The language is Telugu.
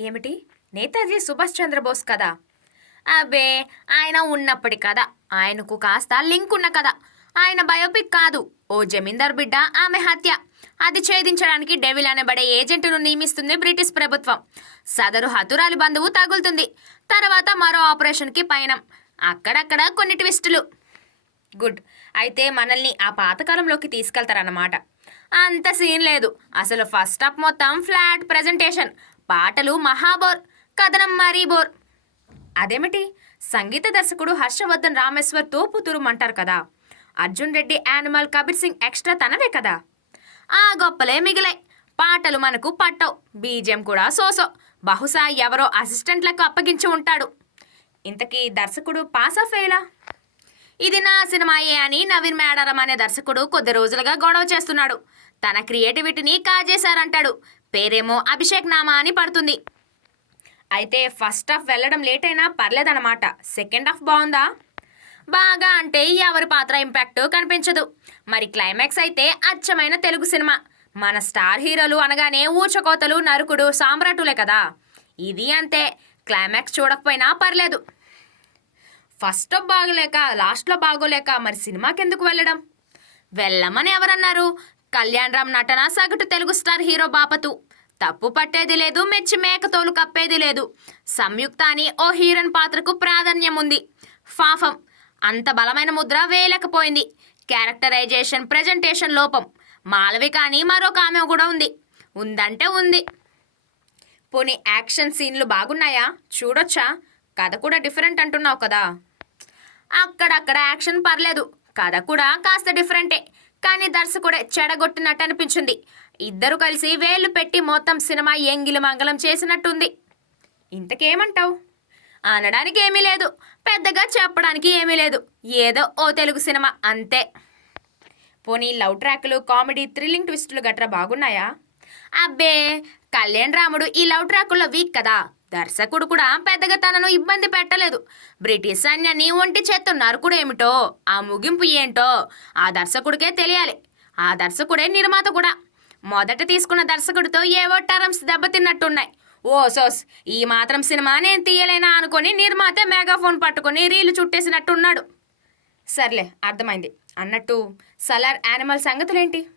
ఏమిటి? నేతాజీ సుభాష్ చంద్రబోస్ కదా? అబ్బే ఆయన ఉన్నప్పటి కథ. ఆయనకు కాస్త లింక్ ఉన్న కథ. ఆయన బయోపిక్ కాదు. ఓ జమీందార్ బిడ్డ ఆమె హత్య. అది ఛేదించడానికి డెవిల్ అనబడే ఏజెంట్ను నియమిస్తుంది బ్రిటిష్ ప్రభుత్వం. సదరు హతురాలి బంధువు తగులుతుంది. తర్వాత మరో ఆపరేషన్కి పయనం. అక్కడక్కడ కొన్ని ట్విస్టులు. గుడ్. అయితే మనల్ని ఆ పాతకాలంలోకి తీసుకెళ్తారన్నమాట. అంత సీన్ లేదు. అసలు ఫస్ట్ అప్ మొత్తం ఫ్లాట్ ప్రజెంటేషన్. పాటలు మహాబోర్ కథనం మరీ బోర్. అదేమిటి? సంగీత దర్శకుడు హర్షవర్ధన్ రామేశ్వర్ తోపుతురుమంటారు కదా. అర్జున్ రెడ్డి యానిమల్ కబీర్ సింగ్ ఎక్స్ట్రా తనవే కదా. ఆ గొప్పలే మిగిలాయి. పాటలు మనకు పట్టవు. బీజం కూడా సోసో. బహుశా ఎవరో అసిస్టెంట్లకు అప్పగించి ఉంటాడు. ఇంతకీ దర్శకుడు పాస్ ఆఫ్ అయ్యేలా ఇది నా సినిమాయే అని నవీన్ మేడారం అనే దర్శకుడు కొద్ది రోజులుగా గొడవ చేస్తున్నాడు. తన క్రియేటివిటీని కాజేశారంటాడు. పేరేమో అభిషేక్ నామా అని పడుతుంది. అయితే ఫస్ట్ హాఫ్ వెళ్ళడం లేట్ అయినా పర్లేదన్నమాట. సెకండ్ హాఫ్ బాగుందా? బాగా అంటే ఎవరి పాత్ర ఇంపాక్ట్ కనిపించదు. మరి క్లైమాక్స్ అయితే అచ్చమైన తెలుగు సినిమా. మన స్టార్ హీరోలు అనగానే ఊచకోతలు నరుకుడు సామ్రాటులే కదా. ఇది అంతే. క్లైమాక్స్ చూడకపోయినా పర్లేదు. ఫస్ట్ హాఫ్ బాగలేక లాస్ట్లో బాగోలేక మరి సినిమాకి ఎందుకు వెళ్ళడం? వెళ్ళమని ఎవరన్నారు? కళ్యాణ్ రామ్ నటన సగటు తెలుగు స్టార్ హీరో బాపతు. తప్పు పట్టేది లేదు మెచ్చి మేకతోలు కప్పేది లేదు. సంయుక్త అని ఓ హీరోయిన్ పాత్రకు ప్రాధాన్యం ఉంది ఫాఫం అంత బలమైన ముద్ర వేయలేకపోయింది. క్యారెక్టరైజేషన్ ప్రజెంటేషన్ లోపం. మాలవి కానీ మరొక ఆమె కూడా ఉంది. ఉందంటే ఉంది. పోనీ యాక్షన్ సీన్లు బాగున్నాయా? చూడొచ్చా? కథ కూడా డిఫరెంట్ అంటున్నావు కదా. అక్కడక్కడ యాక్షన్ పర్లేదు. కథ కూడా కాస్త డిఫరెంటే. కానీ దర్శకుడే చెడగొట్టినట్టు అనిపించింది ఇద్దరు కలిసి వేలు పెట్టి మొత్తం సినిమా ఎంగిలి మంగళం చేసినట్టుంది. ఇంతకేమంటావు? అనడానికి ఏమీ లేదు. పెద్దగా చెప్పడానికి ఏమీ లేదు. ఏదో ఓ తెలుగు సినిమా అంతే. పోనీ లవ్ ట్రాక్లు కామెడీ థ్రిల్లింగ్ ట్విస్టులు గట్రా బాగున్నాయా? అబ్బే కళ్యాణ్ రాముడు ఈ లవ్ ట్రాకుల్లో వీక్ కదా. దర్శకుడు కూడా పెద్దగా తనను ఇబ్బంది పెట్టలేదు. బ్రిటిష్ సైన్యాన్ని ఒంటి చేత్తో నరుకుడు ఏమిటో ఆ ముగింపు ఏంటో ఆ దర్శకుడికే తెలియాలి. ఆ దర్శకుడే నిర్మాత కూడా. మొదట తీసుకున్న దర్శకుడితో ఏవో టర్మ్స్ దెబ్బతిన్నట్టున్నాయి. ఓ సోస్ ఈ మాత్రం సినిమా నేను తీయలేనా అనుకొని నిర్మాత మెగాఫోన్ పట్టుకుని రీలు చుట్టేసినట్టున్నాడు. సర్లే అర్థమైంది. అన్నట్టు సలార్ యానిమల్ సంగతులేంటి?